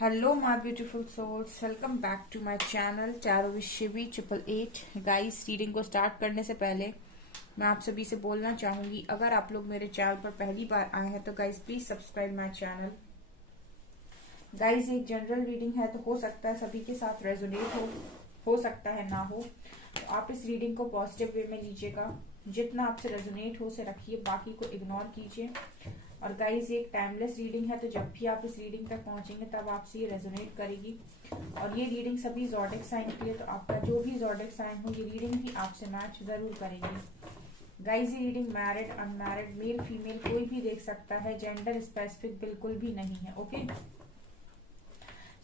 Hello my beautiful souls, welcome back to my channel tarot with Shivi 888। Guys, reading को start करने से पहले मैं आप सभी से बोलना चाहूंगी, अगर आप लोग मेरे चैनल पर पहली बार आए हैं तो guys please subscribe my channel. Guys, एक जनरल रीडिंग है तो हो सकता है सभी के साथ रेजोनेट हो सकता है ना हो, तो आप इस रीडिंग को पॉजिटिव वे में लीजिएगा। जितना आपसे रेजोनेट हो उसे रखिए, बाकी को इग्नोर कीजिए। और गाइस, ये एक टाइमलेस रीडिंग है, तो जब भी आप इस रीडिंग तक पहुंचेंगे तब आपसे ये रेजोनेट करेगी। और ये रीडिंग सभी ज़ोडिक साइन के लिए, तो आपका जो भी ज़ोडिक साइन हो ये रीडिंग भी आपसे मैच जरूर करेगी। गाइस, ये reading married, unmarried, male female कोई भी देख सकता है, जेंडर स्पेसिफिक बिल्कुल भी नहीं है। ओके,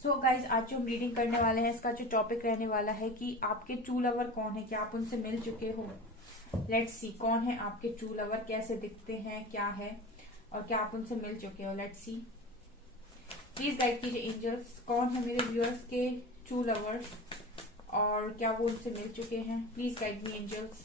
सो गाइज, आज जो हम रीडिंग करने वाले हैं इसका जो टॉपिक रहने वाला है कि आपके ट्रू लवर कौन है, क्या आप उनसे मिल चुके हो। लेट्स सी कौन है आपके ट्रू लवर, कैसे दिखते हैं, क्या है, और क्या आप उनसे मिल चुके हो। लेट्स सी, प्लीज गाइड कीजिए एंजल्स, कौन है मेरे व्यूअर्स के ट्रू लवर्स और क्या वो उनसे मिल चुके हैं। Please guide me angels.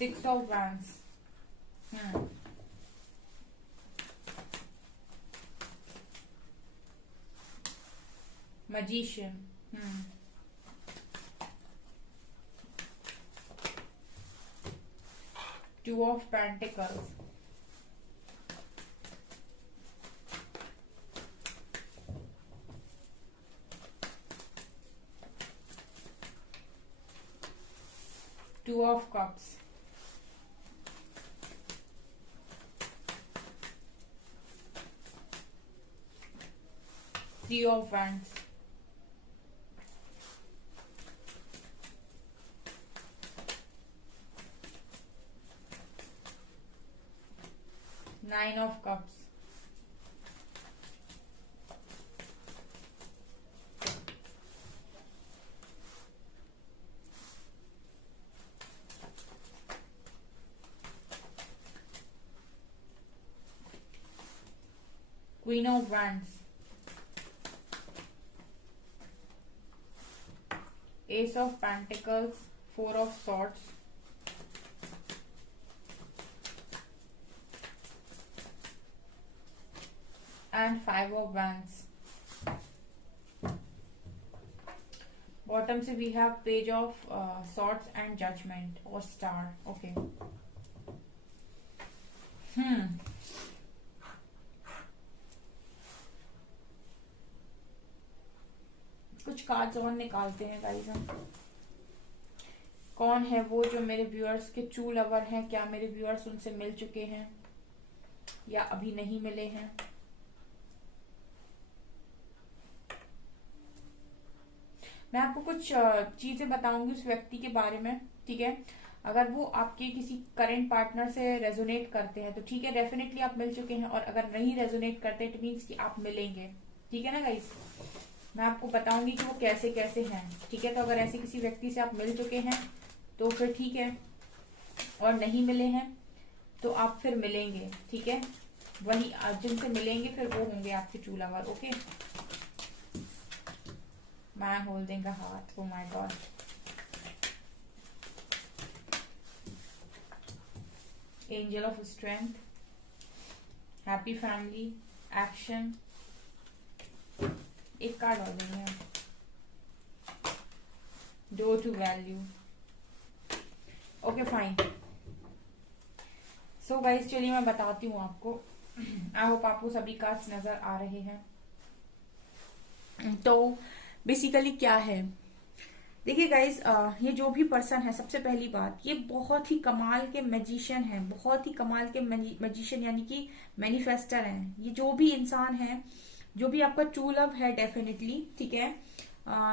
Six of Wands. Magician. Two of Pentacles. Two of Cups. Three of Wands. Nine of Cups. Queen of Wands. Ace of Pentacles. Four of Swords. And Five of Wands. Bottom से we have Page of Swords and Judgment or Star. Okay. कुछ cards और निकालते हैं guys हम। कौन है वो जो मेरे व्यूअर्स के ट्रू लवर हैं, क्या मेरे व्यूअर्स उनसे मिल चुके हैं या अभी नहीं मिले हैं। मैं आपको कुछ चीजें बताऊंगी उस व्यक्ति के बारे में, ठीक है। अगर वो आपके किसी करंट पार्टनर से रेजोनेट करते हैं तो ठीक है, डेफिनेटली आप मिल चुके हैं, और अगर नहीं रेजोनेट करते इट मीन्स कि आप मिलेंगे, ठीक है ना गाइस। मैं आपको बताऊंगी कि वो कैसे कैसे हैं, ठीक है। तो अगर ऐसे किसी व्यक्ति से आप मिल चुके हैं तो फिर ठीक है, और नहीं मिले हैं तो आप फिर मिलेंगे, ठीक है। वही जिनसे मिलेंगे फिर वो होंगे आपके ट्रू लवर। ओके, मैं holding a heart, oh my God. Angel of strength, happy family, action. एक कार्ड और देंगे, door to value. Okay fine. So guys, चलिए मैं बताती हूँ आपको। आई होप आपको सभी कार्ड्स नजर आ रहे हैं। तो बेसिकली क्या है, देखिए गाइस, ये जो भी पर्सन है, सबसे पहली बात, ये बहुत ही कमाल के मैजिशियन है, बहुत ही कमाल के मैजिशियन यानी कि मैनिफेस्टर हैं। ये जो भी इंसान है, जो भी आपका ट्रू लव है डेफिनेटली, ठीक है,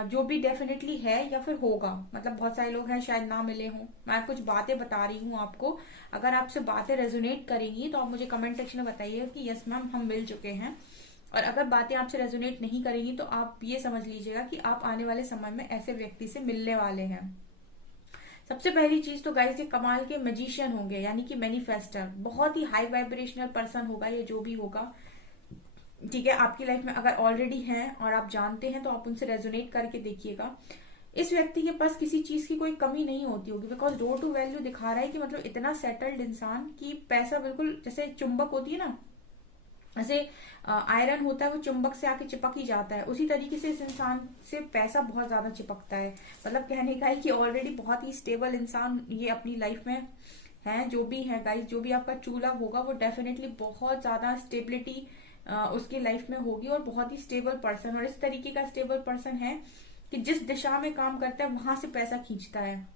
जो भी डेफिनेटली है या फिर होगा, मतलब बहुत सारे लोग हैं शायद ना मिले हों। मैं कुछ बातें बता रही हूँ आपको, अगर आपसे बातें रेजोनेट करेंगी तो आप मुझे कमेंट सेक्शन में बताइए कि यस मैम हम मिल चुके हैं, और अगर बातें आपसे रेजोनेट नहीं करेंगी तो आप ये समझ लीजिएगा कि आप आने वाले समय में ऐसे व्यक्ति से मिलने वाले हैं। सबसे पहली चीज तो गाइस ये कमाल के मैजिशियन होंगे, यानी कि मैनिफेस्टर, बहुत ही हाई वाइब्रेशनल पर्सन होगा ये जो भी होगा। ठीक है, आपकी लाइफ में अगर ऑलरेडी हैं और आप जानते हैं तो आप उनसे रेजोनेट करके देखिएगा। इस व्यक्ति के पास किसी चीज की कोई कमी नहीं होती होगी, बिकॉज रो टू वैल्यू दिखा रहा है कि मतलब इतना सेटल्ड इंसान कि पैसा बिल्कुल जैसे चुंबक होती है ना, ऐसे आयरन होता है वो चुंबक से आके चिपक ही जाता है, उसी तरीके से इस इंसान से पैसा बहुत ज्यादा चिपकता है। मतलब कहने का है कि ऑलरेडी बहुत ही स्टेबल इंसान ये अपनी लाइफ में है। जो भी है गाइस, जो भी आपका ट्रू लव होगा वो डेफिनेटली बहुत ज्यादा स्टेबिलिटी उसकी लाइफ में होगी और बहुत ही स्टेबल पर्सन, और इस तरीके का स्टेबल पर्सन है कि जिस दिशा में काम करता है वहां से पैसा खींचता है।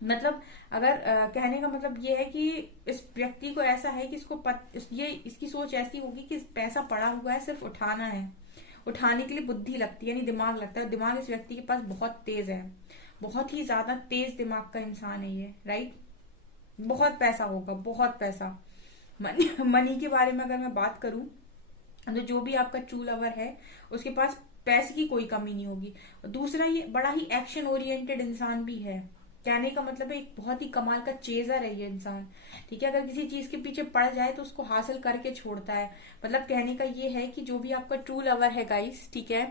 मतलब अगर कहने का मतलब ये है कि इस व्यक्ति को ऐसा है कि ये इसकी सोच ऐसी होगी कि पैसा पड़ा हुआ है, सिर्फ उठाना है, उठाने के लिए बुद्धि लगती है, यानी दिमाग लगता है। दिमाग इस व्यक्ति के पास बहुत तेज है, बहुत ही ज्यादा तेज दिमाग का इंसान है ये, राइट। बहुत पैसा होगा, बहुत पैसा। मनी के बारे में अगर मैं बात करूं तो जो भी आपका ट्रू लवर है उसके पास पैसे की कोई कमी नहीं होगी। दूसरा, ये बड़ा ही एक्शन ओरिएंटेड इंसान भी है। कहने का मतलब है एक बहुत ही कमाल का चेजर है ये इंसान। ठीक है, अगर किसी चीज के पीछे पड़ जाए तो उसको हासिल करके छोड़ता है। मतलब कहने का ये है कि जो भी आपका ट्रू लवर है गाइस, ठीक है,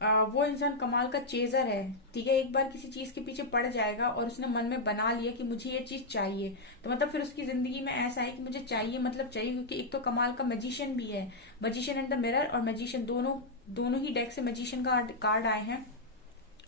वो इंसान कमाल का चेजर है। ठीक है, एक बार किसी चीज के पीछे पड़ जाएगा और उसने मन में बना लिया कि मुझे ये चीज चाहिए, तो मतलब फिर उसकी जिंदगी में ऐसा है कि मुझे चाहिए मतलब चाहिए, क्योंकि एक तो कमाल का मैजिशियन भी है। मैजिशियन एंड द मिरर और मैजिशियन दोनों दोनों ही डेक से मैजिशियन का कार्ड आए हैं,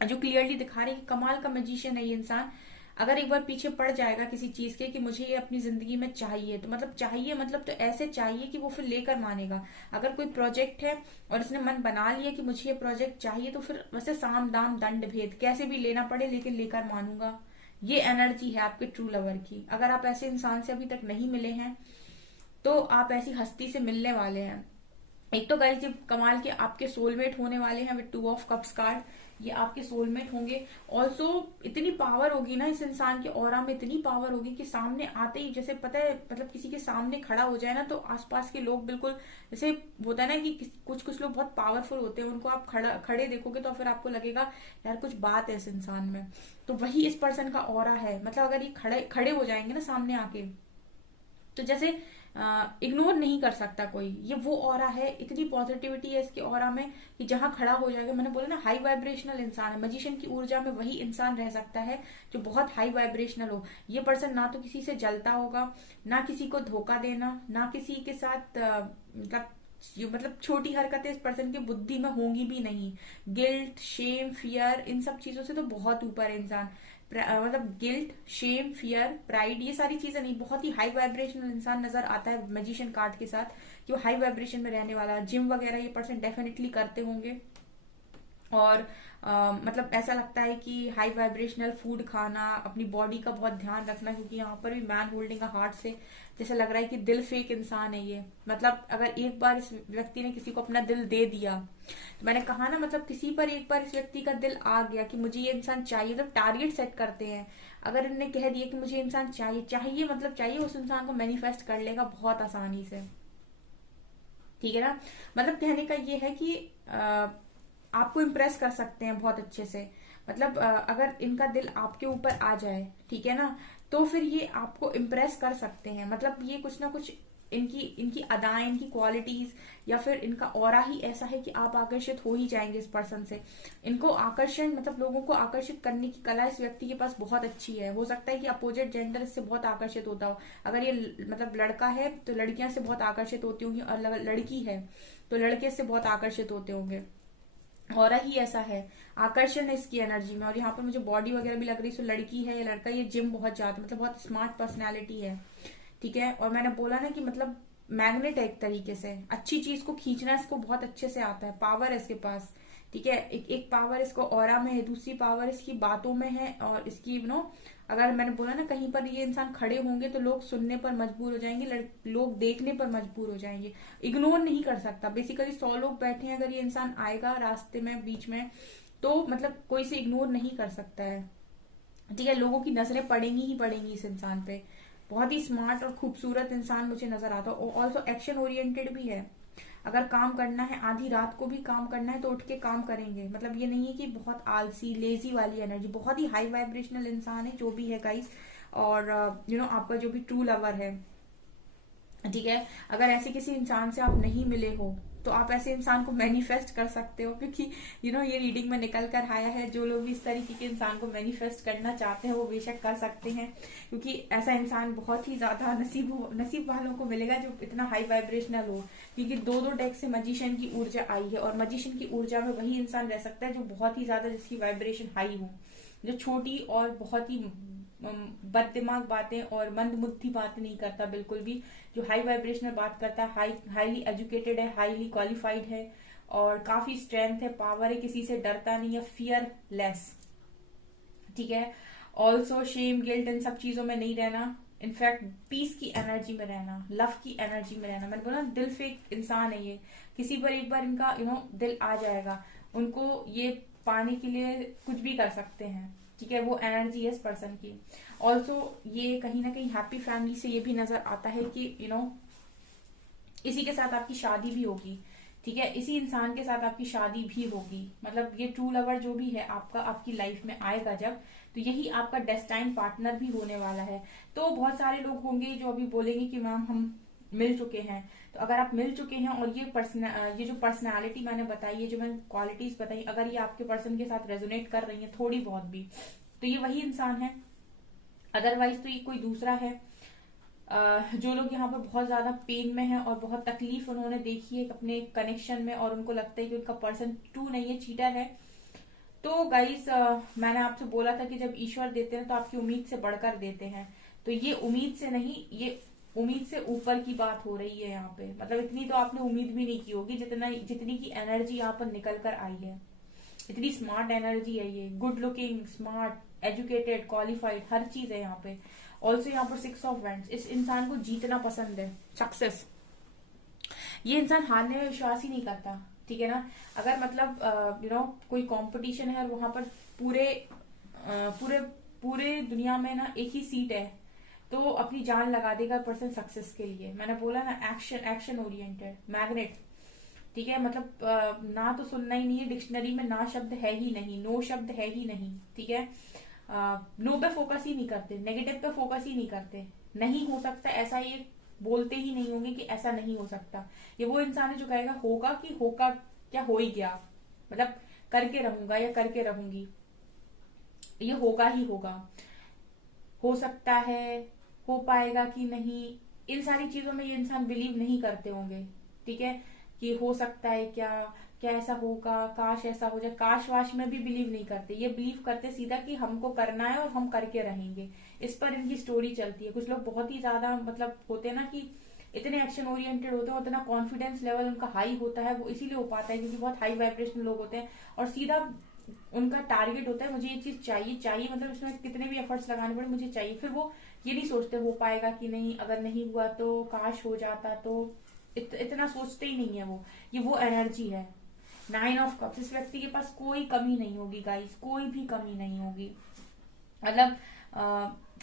जो क्लियरली दिखा रहे हैं कि कमाल का मैजिशियन है ये इंसान। अगर एक बार पीछे पड़ जाएगा किसी चीज के कि मुझे ये अपनी जिंदगी में चाहिए, तो मतलब चाहिए मतलब तो ऐसे चाहिए कि वो फिर लेकर मानेगा। अगर कोई प्रोजेक्ट है और उसने मन बना लिया कि मुझे ये प्रोजेक्ट चाहिए, तो फिर वैसे साम दाम दंड भेद कैसे भी लेना पड़े लेकिन लेकर मानूंगा। ये एनर्जी है आपके ट्रू लवर की। अगर आप ऐसे इंसान से अभी तक नहीं मिले हैं तो आप ऐसी हस्ती से मिलने वाले हैं। एक तो गाइस ये कमाल के आपके सोलमेट होने वाले हैं विद 2 ऑफ कप्स कार्ड, ये आपके सोलमेट होंगे। ऑल्सो इतनी पावर होगी ना इस इंसान के ऑरा में, इतनी पावर होगी कि सामने आते ही, जैसे पता है मतलब किसी के सामने खड़ा हो जाए ना तो आसपास के लोग बिल्कुल, जैसे होता है ना कि कुछ कुछ लोग बहुत पावरफुल होते हैं, उनको आप खड़े देखोगे तो फिर आपको लगेगा यार कुछ बात है इस इंसान में। तो वही इस पर्सन का ऑरा है। मतलब अगर ये खड़े खड़े हो जाएंगे ना सामने आके, तो जैसे इग्नोर नहीं कर सकता कोई। ये वो ऑरा है, इतनी पॉजिटिविटी है इसके ऑरा में कि जहां खड़ा हो जाएगा। मैंने बोला ना हाई वाइब्रेशनल इंसान है। मैजिशियन की ऊर्जा में वही इंसान रह सकता है जो बहुत हाई वाइब्रेशनल हो। ये पर्सन ना तो किसी से जलता होगा, ना किसी को धोखा देना, ना किसी के साथ मतलब छोटी हरकतें इस पर्सन की बुद्धि में होंगी भी नहीं। गिल्ट, शेम, फियर, इन सब चीजों से तो बहुत ऊपर है इंसान। मतलब गिल्ट, शेम, फियर, प्राइड, ये सारी चीजें नहीं, बहुत ही हाई वाइब्रेशनल इंसान नजर आता है मैजिशियन कार्ड के साथ, कि वो हाई वाइब्रेशन में रहने वाला। जिम वगैरह ये पर्सन डेफिनेटली करते होंगे, और मतलब ऐसा लगता है कि हाई वाइब्रेशनल फूड खाना, अपनी बॉडी का बहुत ध्यान रखना, क्योंकि यहाँ पर भी मैन होल्डिंग अ हार्ट से जैसा लग रहा है कि दिल फेक इंसान है ये। मतलब अगर एक बार इस व्यक्ति ने किसी को अपना दिल दे दिया, तो मैंने कहा ना मतलब किसी पर एक बार इस व्यक्ति का दिल आ गया कि मुझे ये इंसान चाहिए, तो टारगेट सेट करते हैं। अगर इन्होंने कह दिया कि मुझे इंसान चाहिए, चाहिए मतलब चाहिए, उस इंसान को मैनिफेस्ट कर लेगा बहुत आसानी से। ठीक है ना, मतलब कहने का ये है कि आपको इम्प्रेस कर सकते हैं बहुत अच्छे से। मतलब अगर इनका दिल आपके ऊपर आ जाए, ठीक है ना, तो फिर ये आपको इम्प्रेस कर सकते हैं। मतलब ये कुछ ना कुछ इनकी इनकी अदाएं, इनकी क्वालिटीज, या फिर इनका ऑरा ही ऐसा है कि आप आकर्षित हो ही जाएंगे इस पर्सन से। इनको आकर्षण मतलब लोगों को आकर्षित करने की कला इस व्यक्ति के पास बहुत अच्छी है। हो सकता है कि अपोजिट जेंडर इससे बहुत आकर्षित होता हो। अगर ये मतलब लड़का है तो लड़कियां से बहुत आकर्षित होती होंगी, और लड़की है तो लड़के से बहुत आकर्षित होते होंगे। और ही ऐसा है, आकर्षण है इसकी एनर्जी में। और यहाँ पर मुझे बॉडी वगैरह भी लग रही है, सो लड़की है या लड़का, ये जिम बहुत जाता, मतलब बहुत स्मार्ट पर्सनैलिटी है। ठीक है, और मैंने बोला ना कि मतलब मैग्नेट है एक तरीके से, अच्छी चीज को खींचना इसको बहुत अच्छे से आता है, पावर है इसके पास। ठीक है, एक पावर इसको ऑरा में है, दूसरी पावर इसकी बातों में है, और इसकी अगर मैंने बोला ना कहीं पर ये इंसान खड़े होंगे तो लोग सुनने पर मजबूर हो जाएंगे, लोग देखने पर मजबूर हो जाएंगे। इग्नोर नहीं कर सकता। बेसिकली 100 लोग बैठे हैं, अगर ये इंसान आएगा रास्ते में बीच में, तो मतलब कोई से इग्नोर नहीं कर सकता है। ठीक है, लोगों की नजरें पड़ेंगी ही पड़ेंगी इस इंसान पे। बहुत ही स्मार्ट और खूबसूरत इंसान मुझे नजर आता है, और ऑल्सो एक्शन ओरिएंटेड भी है। अगर काम करना है, आधी रात को भी काम करना है तो उठ के काम करेंगे। मतलब ये नहीं है कि बहुत आलसी लेजी वाली एनर्जी, बहुत ही हाई वाइब्रेशनल इंसान है जो भी है गाइस। और आपका जो भी ट्रू लवर है, ठीक है, अगर ऐसे किसी इंसान से आप नहीं मिले हो तो आप ऐसे इंसान को मैनिफेस्ट कर सकते हो, क्योंकि ये रीडिंग में निकल कर आया है। जो लोग भी इस तरीके के इंसान को मैनिफेस्ट करना चाहते हैं वो बेशक कर सकते हैं, क्योंकि ऐसा इंसान बहुत ही ज्यादा नसीब वालों को मिलेगा जो इतना हाई वाइब्रेशनल हो। क्योंकि दो दो डेक से मजिशियन की ऊर्जा आई है, और मजिशियन की ऊर्जा में वही इंसान रह सकता है जो बहुत ही ज्यादा, जिसकी वाइब्रेशन हाई हो, जो छोटी और बहुत ही बद दिमाग बातें और मंदबुद्धि बातें नहीं करता बिल्कुल भी, जो हाई वाइब्रेशनल बात करता है, हाईली एजुकेटेड है, हाईली क्वालिफाइड है, और काफी स्ट्रेंथ है, पावर है, किसी से डरता नहीं है, फियरलेस, ठीक है। ऑल्सो शेम गिल्ट इन सब चीजों में नहीं रहना, इनफैक्ट पीस की एनर्जी में रहना, लव की एनर्जी में रहना। मैंने बोला दिल फेक इंसान है ये, किसी पर एक बार इनका दिल आ जाएगा, उनको ये पाने के लिए कुछ भी कर सकते हैं, ठीक है। वो एनर्जी है इस पर्सन की। ऑल्सो ये कहीं ना कहीं हैप्पी फैमिली से ये भी नजर आता है कि इसी के साथ आपकी शादी भी होगी, ठीक है, इसी इंसान के साथ आपकी शादी भी होगी। मतलब ये ट्रू लवर जो भी है आपका, आपकी लाइफ में आएगा जब, तो यही आपका डेस्टाइन पार्टनर भी होने वाला है। तो बहुत सारे लोग होंगे जो अभी बोलेंगे कि मैम हम मिल चुके हैं। तो अगर आप मिल चुके हैं और ये जो पर्सनालिटी मैंने बताई है, जो मैंने क्वालिटीज बताई, अगर ये आपके पर्सन के साथ रेजोनेट कर रही है थोड़ी बहुत भी, तो ये वही इंसान है। अदरवाइज तो ये कोई दूसरा है। जो लोग यहाँ पर बहुत ज्यादा पेन में हैं और बहुत तकलीफ उन्होंने देखी है अपने कनेक्शन में, और उनको लगता है कि उनका पर्सन ट्रू नहीं है, चीटर है, तो गाइस मैंने आपसे बोला था कि जब ईश्वर देते हैं तो आपकी उम्मीद से बढ़कर देते हैं। तो ये उम्मीद से नहीं, ये उम्मीद से ऊपर की बात हो रही है यहाँ पे। मतलब इतनी तो आपने उम्मीद भी नहीं की होगी जितनी की एनर्जी यहाँ पर निकल कर आई है। इतनी स्मार्ट एनर्जी है ये, good looking, smart, educated, qualified, हर चीज है यहाँ पे। ऑल्सो यहाँ पर 6 ऑफ वैंड्स, इस इंसान को जीतना पसंद है, सक्सेस। ये इंसान हारने में विश्वास ही नहीं करता, ठीक है ना। अगर मतलब कोई कंपटीशन है और वहां पर पूरे पूरे पूरे दुनिया में ना एक ही सीट है, तो अपनी जान लगा देगा पर्सन सक्सेस के लिए। मैंने बोला ना, एक्शन ओरिएंटेड, मैग्नेट, ठीक है। मतलब ना तो सुनना ही नहीं है, डिक्शनरी में ना शब्द है ही नहीं, नो शब्द है ही नहीं, ठीक है। नो पे फोकस ही नहीं करते, नेगेटिव पे फोकस ही नहीं करते, नहीं हो सकता ऐसा ये बोलते ही नहीं होंगे कि ऐसा नहीं हो सकता। ये वो इंसान है जो कहेगा होगा कि होगा, क्या हो ही गया, मतलब करके रहूंगा या करके रहूंगी, ये होगा ही होगा। हो सकता है, हो पाएगा कि नहीं, इन सारी चीजों में ये इंसान बिलीव नहीं करते होंगे, ठीक है। कि हो सकता है, क्या क्या ऐसा होगा, काश ऐसा हो जाए, काश वाश में भी बिलीव नहीं करते। ये बिलीव करते सीधा कि हमको करना है और हम करके रहेंगे। इस पर इनकी स्टोरी चलती है। कुछ लोग बहुत ही ज्यादा मतलब होते हैं ना कि इतने एक्शन ओरिएंटेड होते हैं, उतना कॉन्फिडेंस लेवल उनका हाई होता है, वो इसीलिए हो पाता है क्योंकि बहुत हाई वाइब्रेशनल लोग होते हैं, और सीधा उनका टारगेट होता है मुझे ये चीज चाहिए चाहिए, मतलब इसमें कितने भी एफर्ट्स लगाने पड़े मुझे चाहिए। फिर वो ये नहीं सोचते हो पाएगा कि नहीं, अगर नहीं हुआ तो काश हो जाता, तो इतना सोचते ही नहीं है वो। ये वो एनर्जी है 9 ऑफ कप्स। इस व्यक्ति के पास कोई कमी नहीं होगी गाइस, कोई भी कमी नहीं होगी, मतलब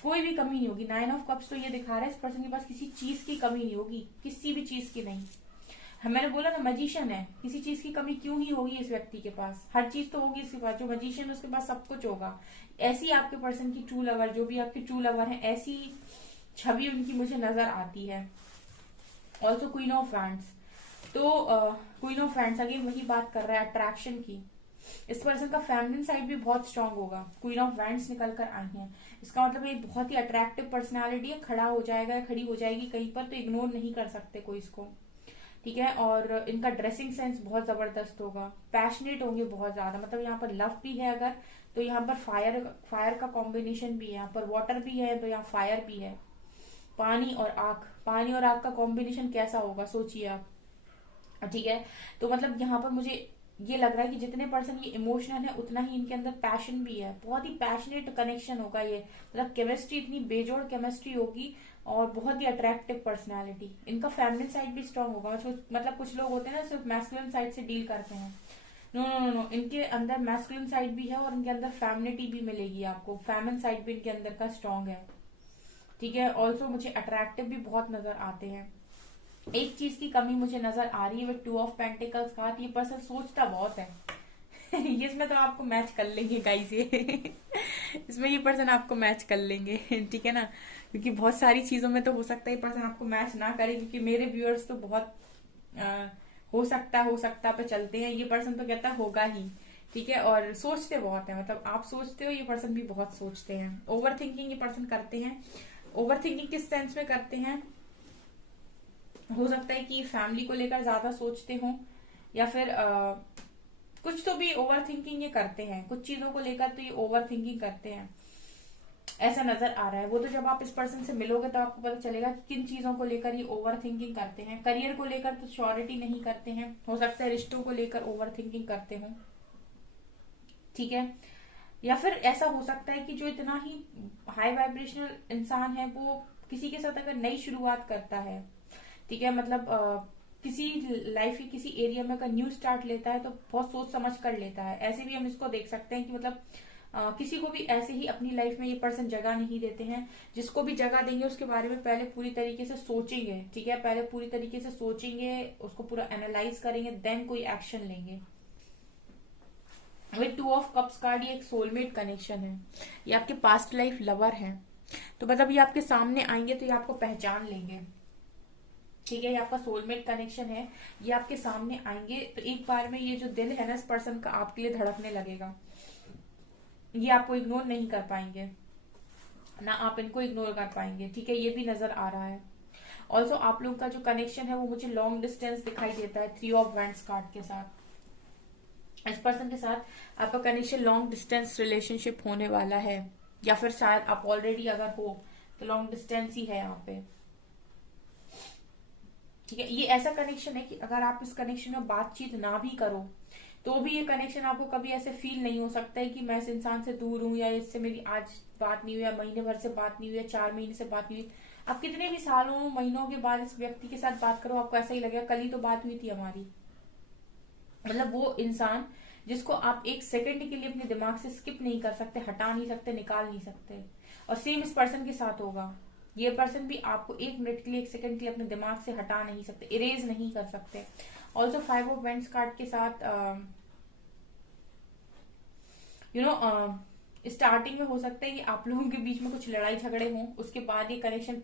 कोई भी कमी नहीं होगी। 9 ऑफ कप्स तो ये दिखा रहा है इस पर्सन के पास किसी चीज की कमी नहीं होगी, किसी भी चीज की नहीं। मैंने बोला ना मजिशियन है, किसी चीज की कमी क्यों ही होगी इस व्यक्ति के पास, हर चीज तो होगी इसके पास। जो मजिशियन उसके पास सब कुछ होगा। ऐसी आपके पर्सन की ट्रू लवर, जो भी आपकी ट्रू लवर है, ऐसी छवि उनकी मुझे नजर आती है। ऑल्सो क्वीन ऑफ वैंड्स, तो क्वीन ऑफ वैंड्स अगेन वही बात कर रहा है अट्रैक्शन की। इस पर्सन का फेमिनिन साइड भी बहुत स्ट्रांग होगा। क्वीन ऑफ वैंड्स निकल कर आई है, इसका मतलब ये बहुत ही अट्रैक्टिव पर्सनालिटी है। खड़ा हो जाएगा या खड़ी हो जाएगी कहीं पर तो इग्नोर नहीं कर सकते कोई इसको, ठीक है। और इनका ड्रेसिंग सेंस बहुत जबरदस्त होगा, पैशनेट होंगे बहुत ज्यादा। मतलब यहाँ पर लव भी है अगर, तो यहाँ पर फायर का कॉम्बिनेशन भी है, यहाँ पर वाटर भी है तो यहाँ फायर भी है। पानी और आग का कॉम्बिनेशन कैसा होगा सोचिए आप, ठीक है। तो मतलब यहाँ पर मुझे ये लग रहा है कि जितने पर्सन ये इमोशनल है उतना ही इनके अंदर पैशन भी है। बहुत ही पैशनेट कनेक्शन होगा ये, मतलब केमिस्ट्री, इतनी बेजोड़ केमिस्ट्री होगी, और बहुत ही अट्रैक्टिव पर्सनालिटी। इनका फेमिनिन साइड भी स्ट्रांग होगा। मतलब कुछ लोग होते हैं ना सिर्फ मैस्कुलिन साइड से डील करते हैं, नो नो नो नो, इनके अंदर मैस्कुलिन साइड भी है और इनके अंदर फेमिनिटी भी मिलेगी आपको। फेमिनिन साइड भी इनके अंदर का स्ट्रांग है, ठीक है। ऑल्सो मुझे अट्रैक्टिव भी बहुत नजर आते हैं। एक चीज की कमी मुझे नजर आ रही है विद 2 ऑफ पेंटिकल्स का, ये पर्सन सोचता बहुत है। ये इसमें तो आपको मैच कर लेंगे गाइस ये। इसमें ये पर्सन आपको मैच कर लेंगे। ठीक है ना, क्योंकि बहुत सारी चीजों में तो हो सकता है ये पर्सन आपको मैच ना करे, क्योंकि मेरे व्यूअर्स तो बहुत हो सकता पे चलते हैं। ये पर्सन तो कहता होगा ही। ठीक है, और सोचते बहुत है, मतलब आप सोचते हो, ये पर्सन भी बहुत सोचते हैं। ओवर थिंकिंग ये पर्सन करते हैं। ओवर थिंकिंग किस सेंस में करते हैं, हो सकता है कि फैमिली को लेकर ज्यादा सोचते हो, या फिर कुछ तो भी ओवर थिंकिंग ये करते हैं, कुछ चीजों को लेकर तो ये ओवर थिंकिंग करते हैं, ऐसा नजर आ रहा है। वो तो जब आप इस पर्सन से मिलोगे तो आपको पता चलेगा कि किन चीजों को लेकर ये ओवर थिंकिंग करते हैं। करियर को लेकर तो श्योरिटी नहीं करते हैं, हो सकता है रिश्तों को लेकर ओवर थिंकिंग करते हो। ठीक है, या फिर ऐसा हो सकता है कि जो इतना ही हाई वाइब्रेशनल इंसान है, वो किसी के साथ अगर नई शुरुआत करता है, ठीक है, मतलब किसी लाइफ के किसी एरिया में अगर न्यू स्टार्ट लेता है तो बहुत सोच समझ कर लेता है। ऐसे भी हम इसको देख सकते हैं कि मतलब किसी को भी ऐसे ही अपनी लाइफ में ये पर्सन जगह नहीं देते हैं। जिसको भी जगह देंगे उसके बारे में पहले पूरी तरीके से सोचेंगे। ठीक है, पहले पूरी तरीके से सोचेंगे, उसको पूरा एनालाइज करेंगे, देन कोई एक्शन लेंगे। विद 2 ऑफ कप्स कार्ड, ये एक सोलमेट कनेक्शन है, ये आपके पास्ट लाइफ लवर है। तो मतलब ये आपके सामने आएंगे तो ये आपको पहचान लेंगे। ठीक है, ये आपका सोलमेट कनेक्शन है, ये आपके सामने आएंगे तो एक बार में ये जो दिल है ना इस पर्सन का आपके लिए धड़कने लगेगा। ये आपको इग्नोर नहीं कर पाएंगे, ना आप इनको इग्नोर कर पाएंगे। ठीक है, ये भी नजर आ रहा है। ऑल्सो आप लोगों का जो कनेक्शन है वो मुझे लॉन्ग डिस्टेंस दिखाई देता है 3 ऑफ वैंड्स कार्ड के साथ। इस पर्सन के साथ आपका कनेक्शन लॉन्ग डिस्टेंस रिलेशनशिप होने वाला है, या फिर शायद आप ऑलरेडी अगर हो तो लॉन्ग डिस्टेंस ही है यहाँ पे। ठीक है, ये ऐसा कनेक्शन है कि अगर आप इस कनेक्शन में बातचीत ना भी करो तो भी ये कनेक्शन आपको कभी ऐसे फील नहीं हो सकता है कि मैं इस इंसान से दूर हूं, या इससे मेरी आज बात नहीं हुई, या महीने भर से बात नहीं हुई, या 4 महीने से बात नहीं हुई। आप कितने भी सालों महीनों के बाद इस व्यक्ति के साथ बात करो, आपको ऐसा ही लगेगा कल ही तो बात हुई थी हमारी। मतलब वो इंसान जिसको आप एक सेकंड के लिए अपने दिमाग से स्किप नहीं कर सकते, हटा नहीं सकते, निकाल नहीं सकते। और सेम इस पर्सन के साथ होगा। ये पर्सन भी आपको 1 मिनट के लिए, 1 सेकंड के लिए अपने दिमाग से हटा नहीं सकते, इरेज नहीं कर सकते। ऑल्सो 5 ऑफ वेंट्स कार्ड के साथ स्टार्टिंग में हो सकता है कि आप लोगों के बीच में कुछ लड़ाई झगड़े हों, उसके बाद ये कनेक्शन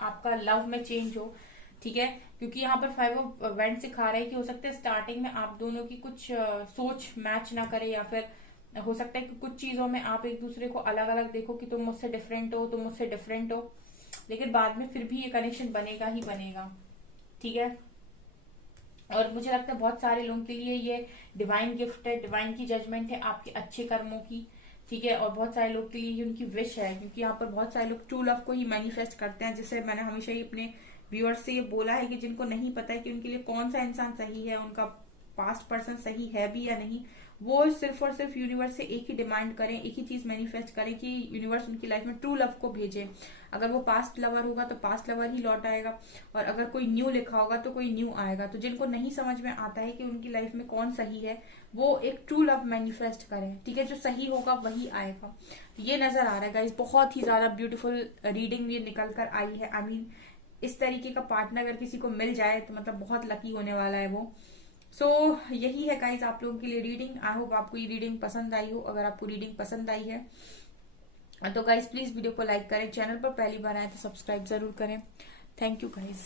आपका लव में चेंज हो। ठीक है, क्योंकि यहाँ पर 5 ऑफ वेंट सिखा रहा है कि हो सकता है स्टार्टिंग में आप दोनों की कुछ सोच मैच ना करे, या फिर हो सकता है कि कुछ चीजों में आप एक दूसरे को अलग अलग देखो कि तुम मुझसे डिफरेंट हो, तुम मुझसे डिफरेंट हो, लेकिन बाद में फिर भी ये कनेक्शन बनेगा ही बनेगा। ठीक है, और मुझे लगता है बहुत सारे लोगों के लिए ये डिवाइन गिफ्ट है, डिवाइन की जजमेंट है आपके अच्छे कर्मों की। ठीक है, और बहुत सारे लोग के लिए ये उनकी विश है, क्योंकि यहाँ पर बहुत सारे लोग ट्रू लव को ही मैनिफेस्ट करते हैं। जिससे मैंने हमेशा ही अपने व्यूअर्स से ये बोला है कि जिनको नहीं पता है कि उनके लिए कौन सा इंसान सही है, उनका पास्ट पर्सन सही है भी या नहीं, वो सिर्फ और सिर्फ यूनिवर्स से एक ही डिमांड करें, एक ही चीज मैनिफेस्ट करें कि यूनिवर्स उनकी लाइफ में ट्रू लव को भेजे। अगर वो पास्ट लवर होगा तो पास्ट लवर ही लौट आएगा, और अगर कोई न्यू लिखा होगा तो कोई न्यू आएगा। तो जिनको नहीं समझ में आता है कि उनकी लाइफ में कौन सही है, वो एक ट्रू लव मैनिफेस्ट करें। ठीक है, जो सही होगा वही आएगा। ये नजर आ रहा है गाइस, बहुत ही ज्यादा ब्यूटीफुल रीडिंग ये निकल कर आई है। आई मीन इस तरीके का पार्टनर अगर किसी को मिल जाए तो मतलब बहुत लकी होने वाला है वो। सो यही है गाइज आप लोगों के लिए रीडिंग। आई होप आपको ये रीडिंग पसंद आई हो। अगर आपको रीडिंग पसंद आई है तो गाइज प्लीज वीडियो को लाइक करें, चैनल पर पहली बार आए तो सब्सक्राइब जरूर करें। Thank you guys.